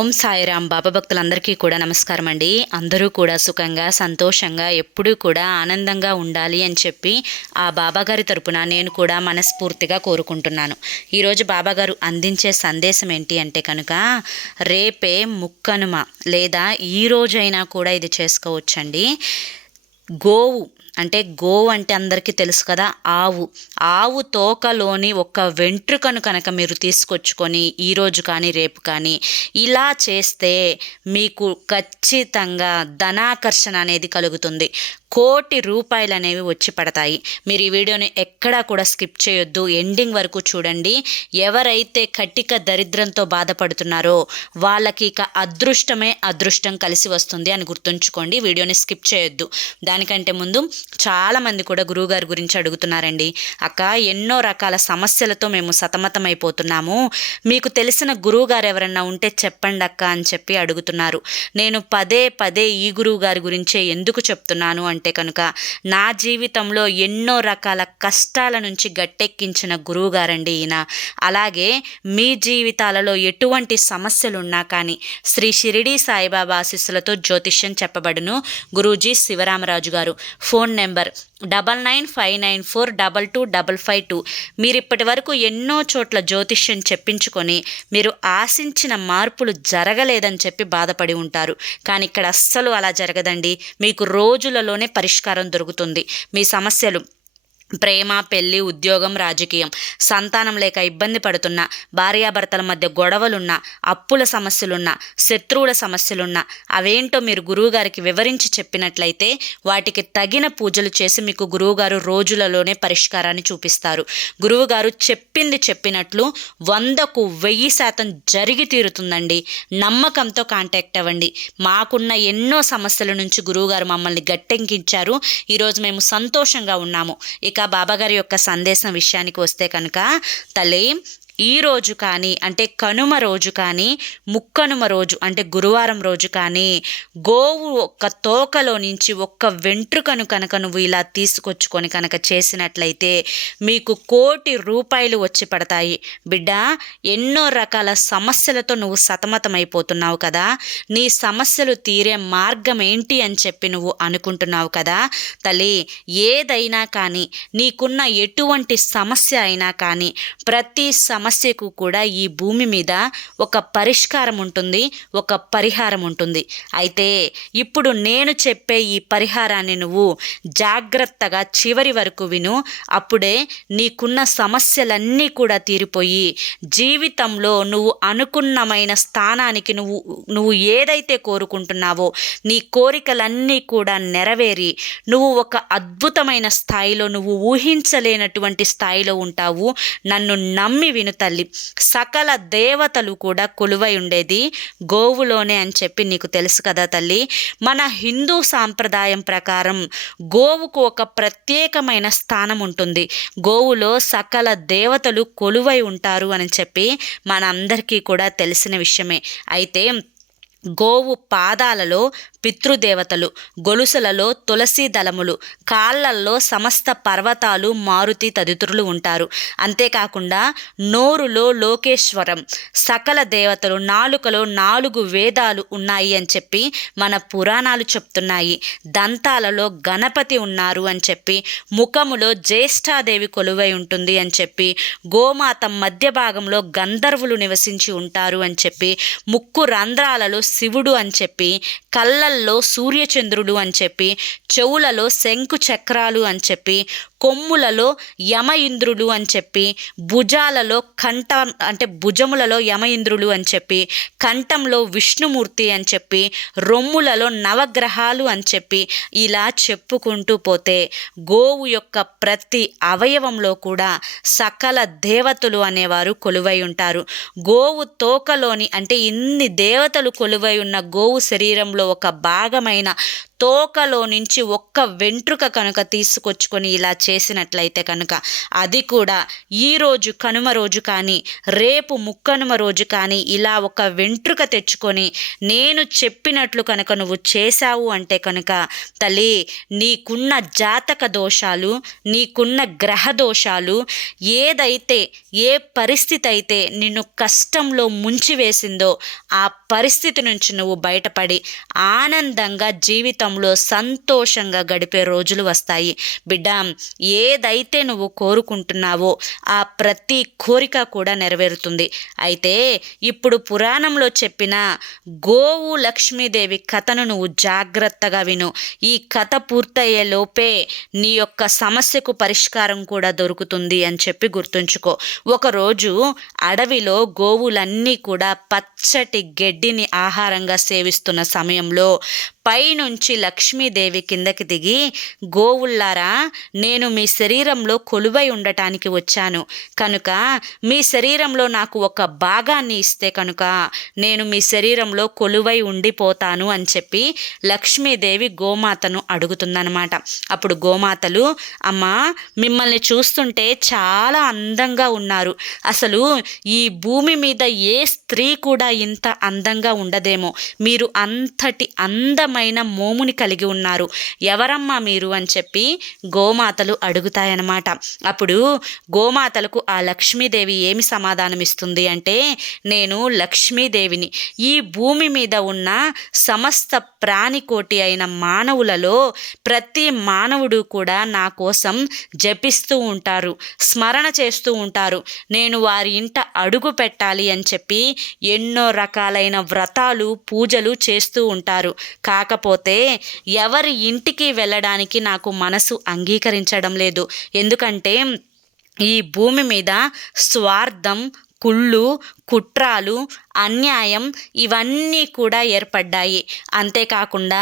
ఓం సాయిరాం. బాబా భక్తులందరికీ కూడా నమస్కారం అండి. అందరూ కూడా సుఖంగా సంతోషంగా ఎప్పుడూ కూడా ఆనందంగా ఉండాలి అని చెప్పి ఆ బాబాగారి తరపున నేను కూడా మనస్ఫూర్తిగా కోరుకుంటున్నాను. ఈరోజు బాబాగారు అందించే సందేశం ఏంటి అంటే కనుక, రేపే ముక్కనుమ లేదా ఈ రోజైనా కూడా ఇది చేసుకోవచ్చండి. గోవు అంటే అందరికీ తెలుసు కదా, ఆవు తోకలోని ఒక వెంట్రుకను కనుక మీరు తీసుకొచ్చుకొని ఈరోజు కానీ రేపు కానీ ఇలా చేస్తే మీకు ఖచ్చితంగా ధనాకర్షణ అనేది కలుగుతుంది. 1,00,00,000 రూపాయలు అనేవి వచ్చి పడతాయి. మీరు ఈ వీడియోని ఎక్కడా కూడా స్కిప్ చేయొద్దు, ఎండింగ్ వరకు చూడండి. ఎవరైతే కటిక దరిద్రంతో బాధపడుతున్నారో వాళ్ళకి ఇక అదృష్టమే అదృష్టం కలిసి వస్తుంది అని గుర్తుంచుకోండి. వీడియోని స్కిప్ చేయొద్దు. దానికంటే ముందు చాలామంది కూడా గురువుగారి గురించి అడుగుతున్నారండి. అక్క, ఎన్నో రకాల సమస్యలతో మేము సతమతమైపోతున్నాము, మీకు తెలిసిన గురువుగారు ఎవరన్నా ఉంటే చెప్పండి అక్క అని చెప్పి అడుగుతున్నారు. నేను పదే పదే ఈ గురువుగారి గురించే ఎందుకు చెప్తున్నాను అంటే కనుక, నా జీవితంలో ఎన్నో రకాల కష్టాల నుంచి గట్టెక్కించిన గురువుగారండి ఈయన. అలాగే మీ జీవితాలలో ఎటువంటి సమస్యలున్నా కానీ శ్రీ షిరిడి సాయిబాబా ఆశీస్సులతో జ్యోతిష్యం చెప్పబడును. గురూజీ శివరామరాజు గారు. Phone number 9959422552. మీరు ఇప్పటి వరకు ఎన్నో చోట్ల జ్యోతిష్యం చెప్పించుకొని మీరు ఆశించిన మార్పులు జరగలేదని చెప్పి బాధపడి ఉంటారు. కానీ ఇక్కడ అస్సలు అలా జరగదండి. మీకు రోజులలోనే పరిష్కారం దొరుకుతుంది. మీ సమస్యలు ప్రేమ, పెళ్లి, ఉద్యోగం, రాజకీయం, సంతానం లేక ఇబ్బంది పడుతున్నా, భార్యాభర్తల మధ్య గొడవలున్నా, అప్పుల సమస్యలున్నా, శత్రువుల సమస్యలున్నా అవేంటో మీరు గురువుగారికి వివరించి చెప్పినట్లయితే వాటికి తగిన పూజలు చేసి మీకు గురువుగారు రోజులలోనే పరిష్కారాన్ని చూపిస్తారు. గురువుగారు చెప్పింది చెప్పినట్లు 100కు 1000% జరిగి తీరుతుందండి. నమ్మకంతో కాంటాక్ట్ అవ్వండి. మాకున్న ఎన్నో సమస్యల నుంచి గురువుగారు మమ్మల్ని గట్టెక్కించారు. ఈరోజు మేము సంతోషంగా ఉన్నాము. ఇక బాబాగారి యొక్క సందేశం విషయానికి వస్తే కనుక, తల్లి, ఈ రోజు కానీ అంటే కనుమ రోజు కానీ ముక్కనుమ రోజు అంటే గురువారం రోజు కానీ గోవు ఒక్క తోకలో నుంచి ఒక్క వెంట్రుకను కనుక నువ్వు ఇలా తీసుకొచ్చుకొని కనుక చేసినట్లయితే మీకు 1,00,00,000 రూపాయలు వచ్చి పడతాయి. బిడ్డ, ఎన్నో రకాల సమస్యలతో నువ్వు సతమతమైపోతున్నావు కదా, నీ సమస్యలు తీరే మార్గం ఏంటి అని చెప్పి నువ్వు అనుకుంటున్నావు కదా తల్లి. ఏదైనా కానీ నీకున్న ఎటువంటి సమస్య అయినా కానీ ప్రతి సమస్యకు కూడా ఈ భూమి మీద ఒక పరిష్కారం ఉంటుంది, ఒక పరిహారం ఉంటుంది. అయితే ఇప్పుడు నేను చెప్పే ఈ పరిహారాన్ని నువ్వు జాగ్రత్తగా చివరి వరకు విను. అప్పుడే నీకున్న సమస్యలన్నీ కూడా తీరిపోయి జీవితంలో నువ్వు అనుకున్నమైన స్థానానికి నువ్వు ఏదైతే కోరుకుంటున్నావో నీ కోరికలన్నీ కూడా నెరవేరి నువ్వు ఒక అద్భుతమైన స్థాయిలో, నువ్వు ఊహించలేనటువంటి స్థాయిలో ఉంటావు. నన్ను నమ్మి విను తల్లి. సకల దేవతలు కూడా కొలువై ఉండేది గోవులోనే అని చెప్పి నీకు తెలుసు కదా తల్లి. మన హిందూ సాంప్రదాయం ప్రకారం గోవుకు ఒక ప్రత్యేకమైన స్థానం ఉంటుంది. గోవులో సకల దేవతలు కొలువై ఉంటారు అని చెప్పి మనందరికీ కూడా తెలిసిన విషయమే. అయితే గోవు పాదాలలో పితృదేవతలు, గొలుసులలో తులసి దళములు, కాళ్ళల్లో సమస్త పర్వతాలు, మారుతి తదితరులు ఉంటారు. అంతేకాకుండా నోరులో లోకేశ్వరం, సకల దేవతలు, నాలుకలో 4 వేదాలు ఉన్నాయి అని చెప్పి మన పురాణాలు చెప్తున్నాయి. దంతాలలో గణపతి ఉన్నారు అని చెప్పి, ముఖములో జ్యేష్ఠాదేవి కొలువై ఉంటుంది అని చెప్పి, గోమాత మధ్య భాగంలో గంధర్వులు నివసించి ఉంటారు అని చెప్పి, ముక్కు రంధ్రాలలో శివుడు అని చెప్పి, కళ్ళల్లో సూర్యచంద్రుడు అని చెప్పి, చెవులలో శంకు చక్రాలు అని చెప్పి, కొమ్ములలో యమ ఇంద్రులు అని చెప్పి, భుజములలో యమ ఇంద్రులు అని చెప్పి, కంఠంలో విష్ణుమూర్తి అని చెప్పి, రొమ్ములలో నవగ్రహాలు అని చెప్పి, ఇలా చెప్పుకుంటూ పోతే గోవు యొక్క ప్రతి అవయవంలో కూడా సకల దేవతలు అనేవారు కొలువై ఉంటారు. గోవు తోకలోని అంటే ఇన్ని దేవతలు కొలువై ఉన్న గోవు శరీరంలో ఒక భాగమైన తోకలో నుంచి ఒక్క వెంట్రుక కనుక తీసుకొచ్చుకొని ఇలా చేసినట్లయితే కనుక, అది కూడా ఈరోజు కనుమ రోజు కానీ రేపు ముక్కనుమ రోజు కానీ ఇలా ఒక వెంట్రుక తెచ్చుకొని నేను చెప్పినట్లు కనుక నువ్వు చేశావు అంటే కనుక తల్లి, నీకున్న జాతక దోషాలు, నీకున్న గ్రహ దోషాలు, ఏదైతే ఏ పరిస్థితి అయితే నిన్ను కష్టంలో ముంచివేసిందో ఆ పరిస్థితి నుంచి నువ్వు బయటపడి ఆనందంగా జీవితంలో సంతోషంగా గడిపే రోజులు వస్తాయి. బిడ్డ, ఏదైతే నువ్వు కోరుకుంటున్నావో ఆ ప్రతి కోరిక కూడా నెరవేరుతుంది. అయితే ఇప్పుడు పురాణంలో చెప్పిన గోవు లక్ష్మీదేవి కథను నువ్వు జాగ్రత్తగా విను. ఈ కథ పూర్తయ్యే లోపే నీ యొక్క సమస్యకు పరిష్కారం కూడా దొరుకుతుంది అని చెప్పి గుర్తుంచుకో. ఒకరోజు అడవిలో గోవులన్నీ కూడా పచ్చటి గడ్డిని ఆహారంగా సేవిస్తున్న సమయంలో పైనుంచి లక్ష్మీదేవి కిందకి దిగి, గోవుల్లారా, నేను మీ శరీరంలో కొలువై ఉండటానికి వచ్చాను కనుక మీ శరీరంలో నాకు ఒక భాగాన్ని ఇస్తే కనుక నేను మీ శరీరంలో కొలువై ఉండిపోతాను అని చెప్పి లక్ష్మీదేవి గోమాతను అడుగుతుందన్నమాట. అప్పుడు గోమాతలు, అమ్మా, మిమ్మల్ని చూస్తుంటే చాలా అందంగా ఉన్నారు. అసలు ఈ భూమి మీద ఏ స్త్రీ కూడా ఇంత అందంగా ఉండదేమో. మీరు అంతటి అందమైన మోముని కలిగి ఉన్నారు. ఎవరమ్మా మీరు అని చెప్పి గోమాతలు అడుగుతాయన్నమాట. అప్పుడు గోమాతలకు ఆ లక్ష్మీదేవి ఏమి సమాధానం ఇస్తుంది అంటే, నేను లక్ష్మీదేవిని. ఈ భూమి మీద ఉన్న సమస్త ప్రాణికోటి అయిన మానవులలో ప్రతి మానవుడు కూడా నా కోసం జపిస్తూ ఉంటారు, స్మరణ చేస్తూ ఉంటారు. నేను వారి ఇంట అడుగు పెట్టాలి అని చెప్పి ఎన్నో రకాలైన వ్రతాలు, పూజలు చేస్తూ ఉంటారు. కాకపోతే ఎవరి ఇంటికి వెళ్ళడానికి నాకు మనసు అంగీకరించడం లేదు. ఎందుకంటే ఈ భూమి మీద స్వార్థం, కుళ్ళు, కుట్రాలు, అన్యాయం ఇవన్నీ కూడా ఏర్పడ్డాయి. అంతేకాకుండా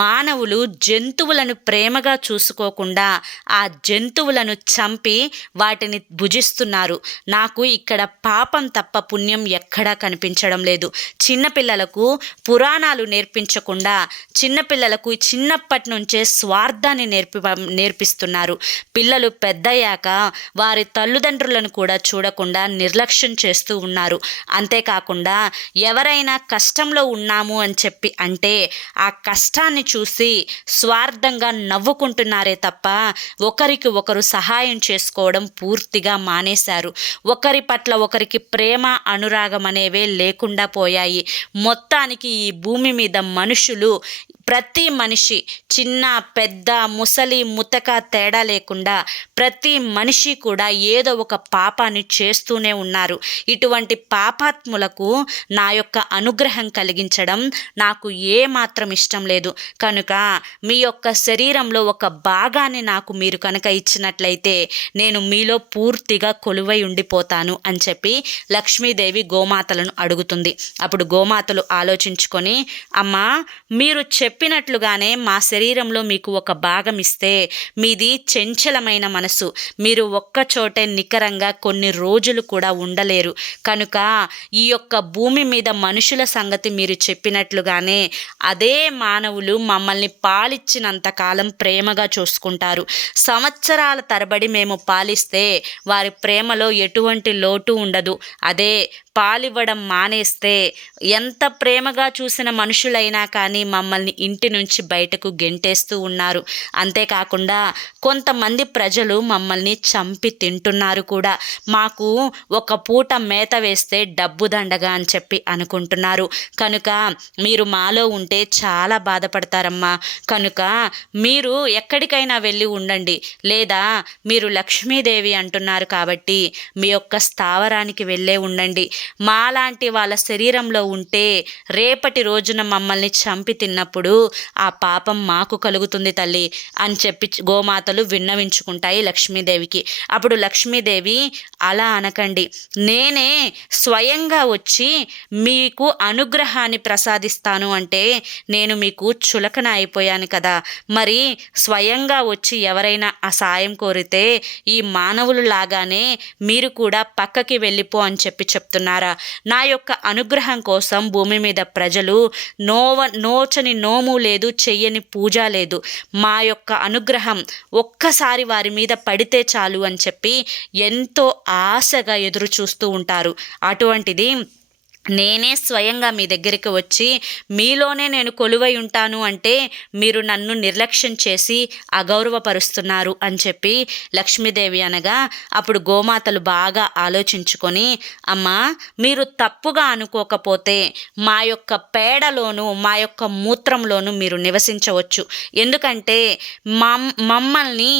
మానవులు జంతువులను ప్రేమగా చూసుకోకుండా ఆ జంతువులను చంపి వాటిని భుజిస్తున్నారు. నాకు ఇక్కడ పాపం తప్ప పుణ్యం ఎక్కడా కనిపించడం లేదు. చిన్నపిల్లలకు పురాణాలు నేర్పించకుండా చిన్నపిల్లలకు చిన్నప్పటి నుంచే స్వార్థాన్ని నేర్పిస్తున్నారు. పిల్లలు పెద్దయ్యాక వారి తల్లిదండ్రులను కూడా చూడకుండా నిర్లక్ష్యం చేస్తూ ఉన్నారు. అంతేకాకుండా ఎవరైనా కష్టంలో ఉన్నాము అని చెప్పి అంటే ఆ కష్టాన్ని చూసి స్వార్థంగా నవ్వుకుంటున్నారే తప్ప ఒకరికి ఒకరు సహాయం చేసుకోవడం పూర్తిగా మానేశారు. ఒకరి పట్ల ఒకరికి ప్రేమ, అనురాగం అనేవే లేకుండా పోయాయి. మొత్తానికి ఈ భూమి మీద మనుషులు, ప్రతి మనిషి, చిన్న పెద్ద, ముసలి ముతక తేడా లేకుండా ప్రతి మనిషి కూడా ఏదో ఒక పాపాన్ని చేస్తూనే ఉన్నారు. ఇటువంటి పాపాత్ములకు నా యొక్క అనుగ్రహం కలిగించడం నాకు ఏమాత్రం ఇష్టం లేదు. కనుక మీ యొక్క శరీరంలో ఒక భాగాన్ని నాకు మీరు కనుక ఇచ్చినట్లయితే నేను మీలో పూర్తిగా కొలువై ఉండిపోతాను అని చెప్పి లక్ష్మీదేవి గోమాతలను అడుగుతుంది. అప్పుడు గోమాతలు ఆలోచించుకొని, అమ్మా, మీరు చెప్పినట్లుగానే మా శరీరంలో మీకు ఒక భాగం ఇస్తే మీది చంచలమైన మనసు, మీరు ఒక్కచోటే నికరంగా కొన్ని రోజులు కూడా ఉండలేరు. కనుక ఈ యొక్క భూమి మీద మనుషుల సంగతి మీరు చెప్పినట్లుగానే అదే మానవులు మమ్మల్ని పాలిచ్చినంత కాలం ప్రేమగా చూసుకుంటారు. సంవత్సరాల తరబడి మేము పాలిస్తే వారి ప్రేమలో ఎటువంటి లోటు ఉండదు. అదే పాలివ్వడం మానేస్తే ఎంత ప్రేమగా చూసిన మనుషులైనా కానీ మమ్మల్ని ఇంటి నుంచి బయటకు గెంటేస్తూ ఉన్నారు. అంతేకాకుండా కొంతమంది ప్రజలు మమ్మల్ని చంపి తింటున్నారు కూడా. మాకు ఒక పూట మేత వేస్తే డబ్బు దండగా అని చెప్పి అనుకుంటున్నారు. కనుక మీరు మాలో ఉంటే చాలా బాధపడతారమ్మా. కనుక మీరు ఎక్కడికైనా వెళ్ళి ఉండండి, లేదా మీరు లక్ష్మీదేవి అంటున్నారు కాబట్టి మీ యొక్క స్థావరానికి వెళ్ళే ఉండండి. మాలాంటి వాళ్ళ శరీరంలో ఉంటే రేపటి రోజున మమ్మల్ని చంపి తిన్నప్పుడు ఆ పాపం మాకు కలుగుతుంది తల్లి అని చెప్పి గోమాతలు విన్నవించుకుంటాయి లక్ష్మీదేవికి. అప్పుడు లక్ష్మీదేవి, అలా అనకండి, నేనే స్వయంగా వచ్చి మీకు అనుగ్రహాన్ని ప్రసాదిస్తాను అంటే నేను మీకు చులకన అయిపోయాను కదా. మరి స్వయంగా వచ్చి ఎవరైనా ఆ సాయం కోరితే ఈ మానవులు లాగానే మీరు కూడా పక్కకి వెళ్ళిపో అని చెప్పి చెప్తున్నారు. ఉన్నారా? నా యొక్క అనుగ్రహం కోసం భూమి మీద ప్రజలు నోచని నోము లేదు, చెయ్యని పూజ లేదు. మా యొక్క అనుగ్రహం ఒక్కసారి వారి మీద పడితే చాలు అని చెప్పి ఎంతో ఆశగా ఎదురు చూస్తూ ఉంటారు. అటువంటిది నేనే స్వయంగా మీ దగ్గరికి వచ్చి మీలోనే నేను కొలువై ఉంటాను అంటే మీరు నన్ను నిర్లక్ష్యం చేసి అగౌరవపరుస్తున్నారు అని చెప్పి లక్ష్మీదేవి అనగా, అప్పుడు గోమాతలు బాగా ఆలోచించుకొని, అమ్మా మీరు తప్పుగా అనుకోకపోతే మా యొక్క పేడలోను మా యొక్క మూత్రంలోను మీరు నివసించవచ్చు. ఎందుకంటే మమ్మల్ని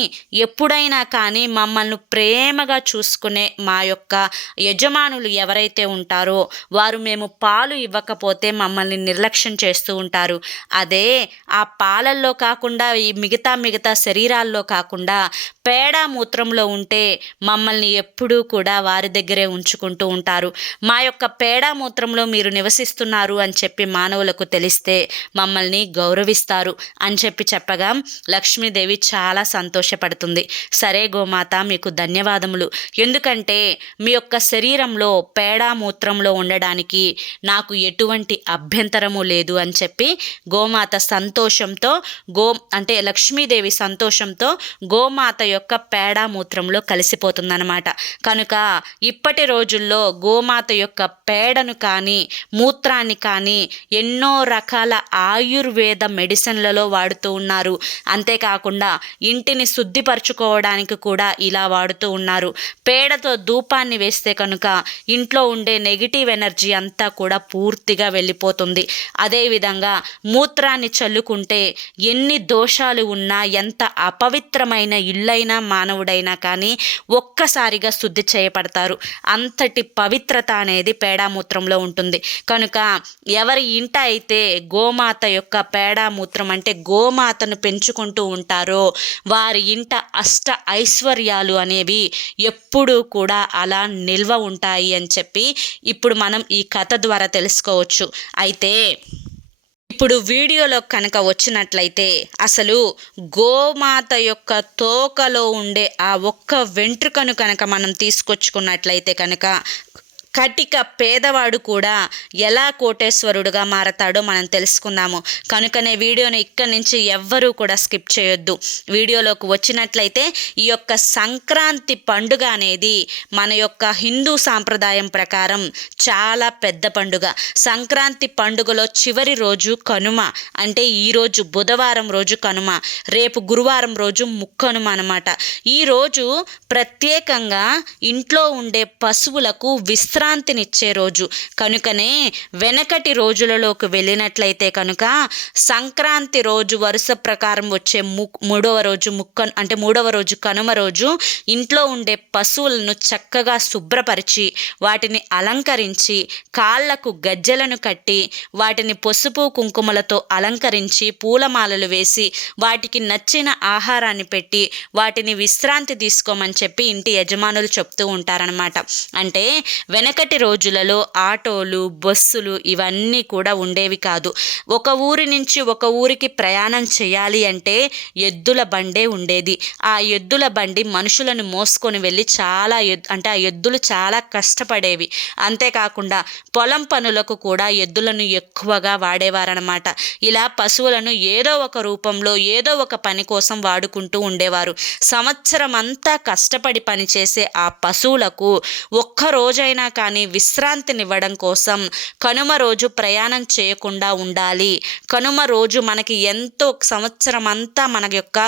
ఎప్పుడైనా కానీ మమ్మల్ని ప్రేమగా చూసుకునే మా యొక్క యజమానులు ఎవరైతే ఉంటారో వారు మేము పాలు ఇవ్వకపోతే మమ్మల్ని నిర్లక్ష్యం చేస్తూ ఉంటారు. అదే ఆ పాలల్లో కాకుండా ఈ మిగతా శరీరాల్లో కాకుండా పేడ మూత్రంలో ఉంటే మమ్మల్ని ఎప్పుడూ కూడా వారి దగ్గరే ఉంచుకుంటూ ఉంటారు. మా యొక్క పేడ మూత్రంలో మీరు నివసిస్తున్నారు అని చెప్పి మానవులకు తెలిస్తే మమ్మల్ని గౌరవిస్తారు అని చెప్పగా లక్ష్మీదేవి చాలా సంతోషపడుతుంది. సరే గోమాత, మీకు ధన్యవాదములు. ఎందుకంటే మీ యొక్క శరీరంలో పేడ మూత్రంలో ఉండడానికి నాకు ఎటువంటి అభ్యంతరము లేదు అని చెప్పి గోమాత సంతోషంతో లక్ష్మీదేవి సంతోషంతో గోమాత యొక్క పేడ మూత్రంలో కలిసిపోతుందన్నమాట. కనుక ఇప్పటి రోజుల్లో గోమాత యొక్క పేడను కానీ మూత్రాన్ని కానీ ఎన్నో రకాల ఆయుర్వేద మెడిసిన్లలో వాడుతూ ఉన్నారు. అంతేకాకుండా ఇంటిని శుద్ధిపరచుకోవడానికి కూడా ఇలా వాడుతూ ఉన్నారు. పేడతో ధూపాన్ని వేస్తే కనుక ఇంట్లో ఉండే నెగిటివ్ ఎనర్జీ అంతా కూడా పూర్తిగా వెళ్ళిపోతుంది. అదేవిధంగా మూత్రాన్ని చల్లుకుంటే ఎన్ని దోషాలు ఉన్నా, ఎంత అపవిత్రమైన ఇళ్ళైనా మానవుడైనా కానీ ఒక్కసారిగా శుద్ధి చేయబడతారు. అంతటి పవిత్రత అనేది పేడామూత్రంలో ఉంటుంది. కనుక ఎవరి ఇంట అయితే గోమాత యొక్క పేడామూత్రం అంటే గోమాతను పెంచుకుంటూ ఉంటారో వారి ఇంట అష్ట ఐశ్వర్యాలు అనేవి ఎప్పుడూ కూడా అలా నిల్వ ఉంటాయి అని చెప్పి ఇప్పుడు మనం ఈ కథ ద్వారా తెలుసుకోవచ్చు. అయితే ఇప్పుడు వీడియోలో కనుక వచ్చినట్లయితే అసలు గోమాత యొక్క తోకలో ఉండే ఆ ఒక్క వెంట్రుకను కనుక మనం తీసుకొచ్చుకున్నట్లయితే కనుక కటిక పేదవాడు కూడా ఎలా కోటేశ్వరుడుగా మారతాడో మనం తెలుసుకుందాము. కనుకనే వీడియోని ఇక్కడి నుంచి ఎవ్వరూ కూడా స్కిప్ చేయొద్దు. వీడియోలోకి వచ్చినట్లయితే ఈ యొక్క సంక్రాంతి పండుగ అనేది మన యొక్క హిందూ సాంప్రదాయం ప్రకారం చాలా పెద్ద పండుగ. సంక్రాంతి పండుగలో చివరి రోజు కనుమ, అంటే ఈరోజు బుధవారం రోజు కనుమ, రేపు గురువారం రోజు ముక్కనుమ అన్నమాట. ఈరోజు ప్రత్యేకంగా ఇంట్లో ఉండే పశువులకు విశ్రాంతినిచ్చే రోజు. కనుకనే వెనకటి రోజులలోకి వెళ్ళినట్లయితే కనుక సంక్రాంతి రోజు వరుస ప్రకారం వచ్చే మూడవ రోజు కనుమ రోజు ఇంట్లో ఉండే పశువులను చక్కగా శుభ్రపరిచి వాటిని అలంకరించి కాళ్లకు గజ్జెలను కట్టి వాటిని పసుపు కుంకుమలతో అలంకరించి పూలమాలలు వేసి వాటికి నచ్చిన ఆహారాన్ని పెట్టి వాటిని విశ్రాంతి తీసుకోమని చెప్పి ఇంటి యజమానులు చెప్తూ ఉంటారనమాట. అంటే వెనకటి రోజులలో ఆటోలు, బస్సులు ఇవన్నీ కూడా ఉండేవి కాదు. ఒక ఊరి నుంచి ఒక ఊరికి ప్రయాణం చేయాలి అంటే ఎద్దుల బండే ఉండేది. ఆ ఎద్దుల బండి మనుషులను మోసుకొని వెళ్ళి ఆ ఎద్దులు చాలా కష్టపడేవి. అంతేకాకుండా పొలం పనులకు కూడా ఎద్దులను ఎక్కువగా వాడేవారనమాట. ఇలా పశువులను ఏదో ఒక రూపంలో ఏదో ఒక పని కోసం వాడుకుంటూ ఉండేవారు. సంవత్సరం అంతా కష్టపడి పనిచేసే ఆ పశువులకు ఒక్క రోజైనా కానీ విశ్రాంతినివ్వడం కోసం కనుమ రోజు ప్రయాణం చేయకుండా ఉండాలి. కనుమ రోజు మనకి ఎంతో సంవత్సరం అంతా మన యొక్క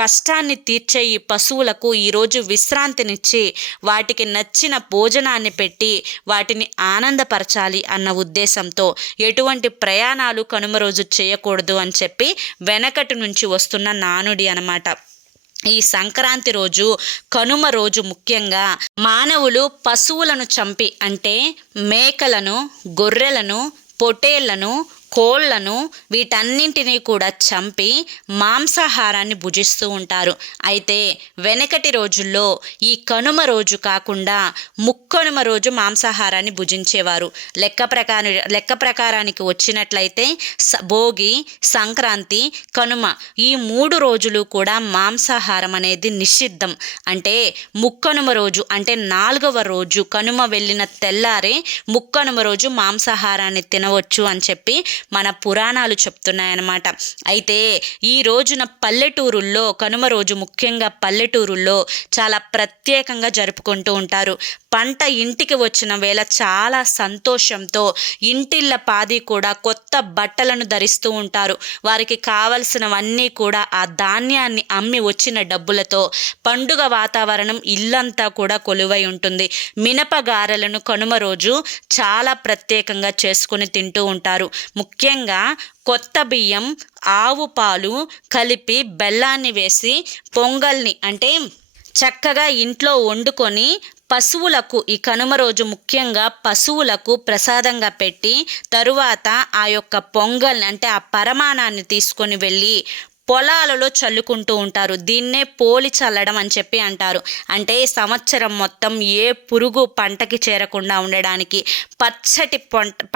కష్టాన్ని తీర్చే ఈ పశువులకు ఈరోజు విశ్రాంతినిచ్చి వాటికి నచ్చిన భోజనాన్ని పెట్టి వాటిని ఆనందపరచాలి అన్న ఉద్దేశంతో ఎటువంటి ప్రయాణాలు కనుమ రోజు చేయకూడదు అని చెప్పి వెనకటి నుంచి వస్తున్న నానుడి అన్నమాట. ఈ సంక్రాంతి రోజు కనుమ రోజు ముఖ్యంగా మానవులు పశువులను చంపి అంటే మేకలను, గొర్రెలను, పొటేళ్లను, కోళ్లను వీటన్నింటినీ కూడా చంపి మాంసాహారాన్ని భుజిస్తూ ఉంటారు. అయితే వెనకటి రోజుల్లో ఈ కనుమ రోజు కాకుండా ముక్కనుమ రోజు మాంసాహారాన్ని భుజించేవారు. లెక్క ప్రకారానికి వచ్చినట్లయితే భోగి, సంక్రాంతి, కనుమ ఈ 3 రోజులు కూడా మాంసాహారం అనేది నిషిద్ధం. అంటే ముక్కనుమ రోజు అంటే 4వ రోజు కనుమ వెళ్ళిన తెల్లారే ముక్కనుమ రోజు మాంసాహారాన్ని తినవచ్చు అని చెప్పి మన పురాణాలు చెప్తున్నాయన్నమాట. అయితే ఈ రోజున పల్లెటూరుల్లో కనుమ రోజు ముఖ్యంగా పల్లెటూరుల్లో చాలా ప్రత్యేకంగా జరుపుకుంటూ ఉంటారు. పంట ఇంటికి వచ్చిన వేళ చాలా సంతోషంతో ఇంటిళ్ళ పాది కూడా కొత్త బట్టలను ధరిస్తూ ఉంటారు. వారికి కావలసినవన్నీ కూడా ఆ ధాన్యాన్ని అమ్మి వచ్చిన డబ్బులతో పండుగ వాతావరణం ఇల్లంతా కూడా కొలువై ఉంటుంది. మినపగారెలను కనుమ రోజు చాలా ప్రత్యేకంగా చేసుకుని తింటూ ఉంటారు. ముఖ్యంగా కొత్త బియ్యం, ఆవు పాలు కలిపి బెల్లాన్ని వేసి పొంగల్ని అంటే చక్కగా ఇంట్లో వండుకొని పశువులకు ఈ కనుమ రోజు ముఖ్యంగా పశువులకు ప్రసాదంగా పెట్టి తరువాత ఆ యొక్క పొంగల్ని అంటే ఆ పరమాణాన్ని తీసుకొని వెళ్ళి పొలాలలో చల్లుకుంటూ ఉంటారు. దీన్నే పోలి చల్లడం అని చెప్పి అంటారు. అంటే సంవత్సరం మొత్తం ఏ పురుగు పంటకి చేరకుండా ఉండడానికి పచ్చటి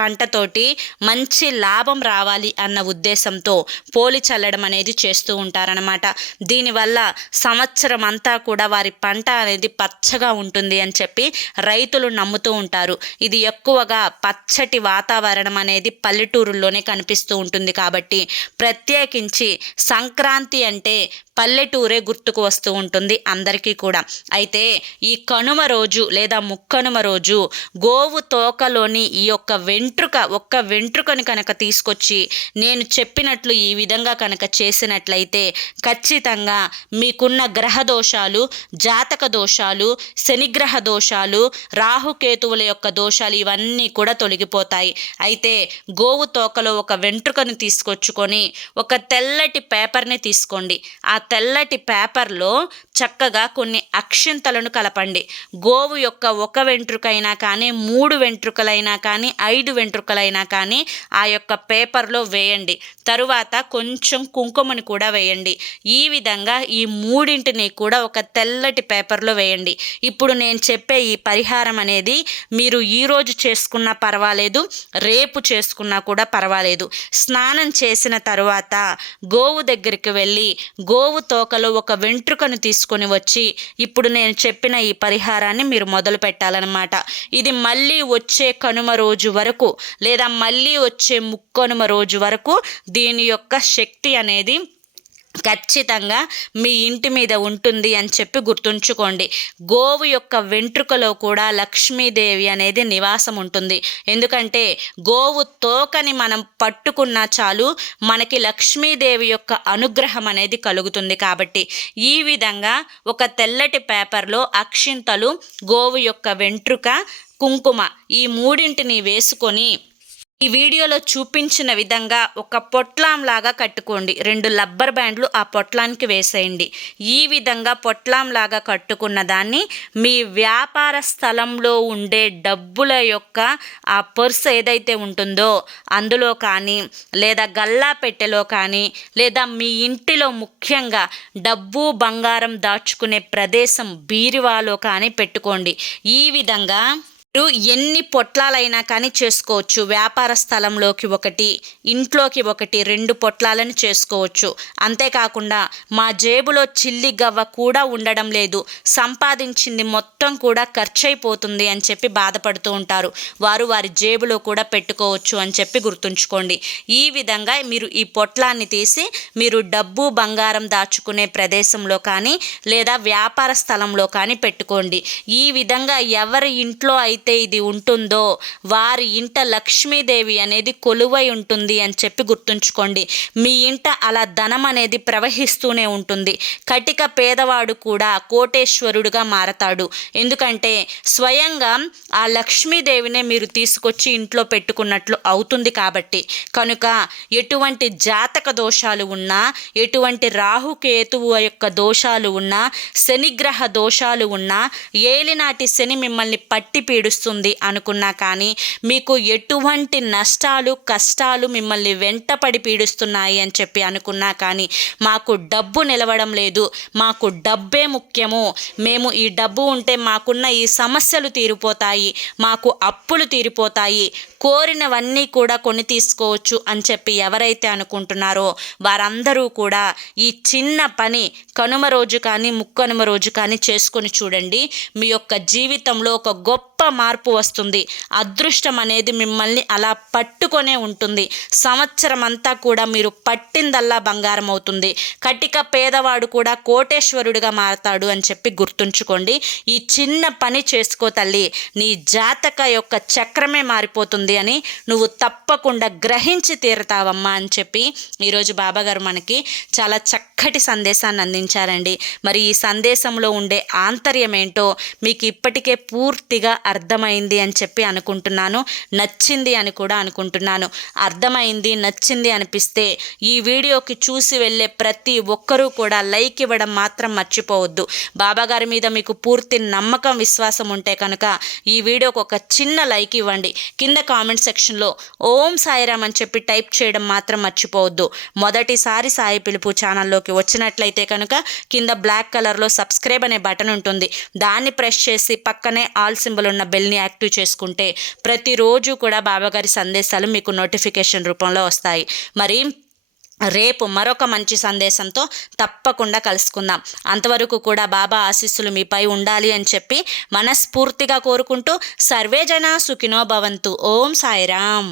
పంటతోటి మంచి లాభం రావాలి అన్న ఉద్దేశంతో పోలి చల్లడం అనేది చేస్తూ ఉంటారనమాట. దీనివల్ల సంవత్సరం అంతా కూడా వారి పంట అనేది పచ్చగా ఉంటుంది అని చెప్పి రైతులు నమ్ముతూ ఉంటారు. ఇది ఎక్కువగా పచ్చటి వాతావరణం అనేది పల్లెటూరుల్లోనే కనిపిస్తూ ఉంటుంది. కాబట్టి ప్రత్యేకించి సంక్రాంతి అంటే పల్లెటూరే గుర్తుకు వస్తూ ఉంటుంది అందరికీ కూడా. అయితే ఈ కనుమ రోజు లేదా ముక్కనుమ రోజు గోవు తోకలోని ఈ యొక్క ఒక్క వెంట్రుకని కనుక తీసుకొచ్చి నేను చెప్పినట్లు ఈ విధంగా కనుక చేసినట్లయితే ఖచ్చితంగా మీకున్న గ్రహ దోషాలు, జాతక దోషాలు, శనిగ్రహ దోషాలు, రాహుకేతువుల యొక్క దోషాలు ఇవన్నీ కూడా తొలగిపోతాయి. అయితే గోవు తోకలో ఒక వెంట్రుకని తీసుకొచ్చుకొని ఒక తెల్లటి పేపర్ని తీసుకోండి. ఆ తెల్లటి పేపర్లో చక్కగా కొన్ని అక్షింతలను కలపండి. గోవు యొక్క ఒక వెంట్రుకైనా కానీ 3 వెంట్రుకలైనా కానీ 5 వెంట్రుకలైనా కానీ ఆ యొక్క పేపర్లో వేయండి. తరువాత కొంచెం కుంకుమని కూడా వేయండి. ఈ విధంగా ఈ 3ంటిని కూడా ఒక తెల్లటి పేపర్లో వేయండి. ఇప్పుడు నేను చెప్పే ఈ పరిహారం అనేది మీరు ఈరోజు చేసుకున్నా పర్వాలేదు, రేపు చేసుకున్నా కూడా పర్వాలేదు. స్నానం చేసిన తరువాత గోవు దగ్గరికి వెళ్ళి గోవు తోకలో ఒక వెంట్రుకను తీసుకొని వచ్చి ఇప్పుడు నేను చెప్పిన ఈ పరిహారాన్ని మీరు మొదలు పెట్టాలన్నమాట. ఇది మళ్ళీ వచ్చే కనుమ రోజు వరకు లేదా మళ్ళీ వచ్చే ముక్కనుమ రోజు వరకు దీని యొక్క శక్తి అనేది ఖచ్చితంగా మీ ఇంటి మీద ఉంటుంది అని చెప్పి గుర్తుంచుకోండి. గోవు యొక్క వెంట్రుకలో కూడా లక్ష్మీదేవి అనేది నివాసం ఉంటుంది. ఎందుకంటే గోవు తోకని మనం పట్టుకున్నా చాలు మనకి లక్ష్మీదేవి యొక్క అనుగ్రహం అనేది కలుగుతుంది. కాబట్టి ఈ విధంగా ఒక తెల్లటి పేపర్లో అక్షింతలు, గోవు యొక్క వెంట్రుక, కుంకుమ ఈ 3ంటిని వేసుకొని ఈ వీడియోలో చూపించిన విధంగా ఒక పొట్లాంలాగా కట్టుకోండి. 2 రబ్బర్ బ్యాండ్లు ఆ పొట్లానికి వేసేయండి. ఈ విధంగా పొట్లాంలాగా కట్టుకున్న దాన్ని మీ వ్యాపార స్థలంలో ఉండే డబ్బుల యొక్క ఆ పర్స్ ఏదైతే ఉంటుందో అందులో కానీ లేదా గల్లా పెట్టెలో కానీ లేదా మీ ఇంటిలో ముఖ్యంగా డబ్బు బంగారం దాచుకునే ప్రదేశం బీరువాలో కానీ పెట్టుకోండి. ఈ విధంగా మీరు ఎన్ని పొట్లాలైనా కానీ చేసుకోవచ్చు. వ్యాపార స్థలంలోకి ఒకటి, ఇంట్లోకి ఒకటి, 2 పొట్లాలను చేసుకోవచ్చు. అంతేకాకుండా మా జేబులో చిల్లి గవ్వ కూడా ఉండడం లేదు, సంపాదించింది మొత్తం కూడా ఖర్చు అయిపోతుంది అని చెప్పి బాధపడుతూ ఉంటారు. వారి జేబులో కూడా పెట్టుకోవచ్చు అని చెప్పి గుర్తుంచుకోండి. ఈ విధంగా మీరు ఈ పొట్లాన్ని తీసి మీరు డబ్బు బంగారం దాచుకునే ప్రదేశంలో కానీ లేదా వ్యాపార స్థలంలో కానీ పెట్టుకోండి. ఈ విధంగా ఎవరి ఇంట్లో అయితే ఇది ఉంటుందో వారి ఇంట లక్ష్మీదేవి అనేది కొలువై ఉంటుంది అని చెప్పి గుర్తుంచుకోండి. మీ ఇంట అలా ధనం అనేది ప్రవహిస్తూనే ఉంటుంది. కటిక పేదవాడు కూడా కోటేశ్వరుడుగా మారతాడు. ఎందుకంటే స్వయంగా ఆ లక్ష్మీదేవినే మీరు తీసుకొచ్చి ఇంట్లో పెట్టుకున్నట్లు అవుతుంది. కాబట్టి కనుక ఎటువంటి జాతక దోషాలు ఉన్నా, ఎటువంటి రాహుకేతువు యొక్క దోషాలు ఉన్నా, శనిగ్రహ దోషాలు ఉన్నా, ఏలినాటి శని మిమ్మల్ని పట్టి పీడు నడుస్తుంది అనుకున్నా కానీ మీకు ఎటువంటి నష్టాలు కష్టాలు మిమ్మల్ని వెంటపడి పీడిస్తున్నాయి అని చెప్పి అనుకున్నా కానీ మాకు డబ్బు నిలవడం లేదు, మాకు డబ్బే ముఖ్యము, మేము ఈ డబ్బు ఉంటే మాకున్న ఈ సమస్యలు తీరిపోతాయి, మాకు అప్పులు తీరిపోతాయి, కోరినవన్నీ కూడా కొని తీసుకోవచ్చు అని చెప్పి ఎవరైతే అనుకుంటున్నారో వారందరూ కూడా ఈ చిన్న పని కనుమ రోజు కానీ ముక్కనుమ రోజు కానీ చేసుకొని చూడండి. మీ యొక్క జీవితంలో ఒక గొప్ప మార్పు వస్తుంది. అదృష్టం అనేది మిమ్మల్ని అలా పట్టుకొనే ఉంటుంది. సంవత్సరం అంతా కూడా మీరు పట్టిందల్లా బంగారం అవుతుంది. కటిక పేదవాడు కూడా కోటేశ్వరుడిగా మారతాడు అని చెప్పి గుర్తుంచుకోండి. ఈ చిన్న పని చేసుకో తల్లి, నీ జాతక యొక్క చక్రమే మారిపోతుంది అని నువ్వు తప్పకుండా గ్రహించి తీరుతావమ్మా అని చెప్పి ఈరోజు బాబాగారు మనకి చాలా చక్కటి సందేశాన్ని అందించారండి. మరి ఈ సందేశంలో ఉండే ఆంతర్యం ఏంటో మీకు ఇప్పటికే పూర్తిగా అర్థమైంది అని చెప్పి అనుకుంటున్నాను. నచ్చింది అని కూడా అనుకుంటున్నాను. అర్థమైంది, నచ్చింది అనిపిస్తే ఈ వీడియోకి చూసి వెళ్ళే ప్రతి ఒక్కరూ కూడా లైక్ ఇవ్వడం మాత్రం మర్చిపోవద్దు. బాబాగారి మీద మీకు పూర్తి నమ్మకం విశ్వాసం ఉంటే కనుక ఈ వీడియోకి ఒక చిన్న లైక్ ఇవ్వండి. కింద కామెంట్ సెక్షన్లో ఓం సాయిరామ్ అని చెప్పి టైప్ చేయడం మాత్రం మర్చిపోవద్దు. మొదటిసారి సాయి పిలుపు ఛానల్లోకి వచ్చినట్లయితే కనుక కింద బ్లాక్ కలర్లో సబ్స్క్రైబ్ అనే బటన్ ఉంటుంది. దాన్ని ప్రెస్ చేసి పక్కనే ఆల్ సింబల్ ఉన్న బెల్ని యాక్టివ్ చేసుకుంటే ప్రతిరోజు కూడా బాబాగారి సందేశాలు మీకు నోటిఫికేషన్ రూపంలో వస్తాయి. మరి రేపు మరొక మంచి సందేశంతో తప్పకుండా కలుసుకుందాం. అంతవరకు కూడా బాబా ఆశీస్సులు మీపై ఉండాలి అని చెప్పి మనస్ఫూర్తిగా కోరుకుంటూ సర్వే జన సుఖినో భవంతు. ఓం సాయిరామ్.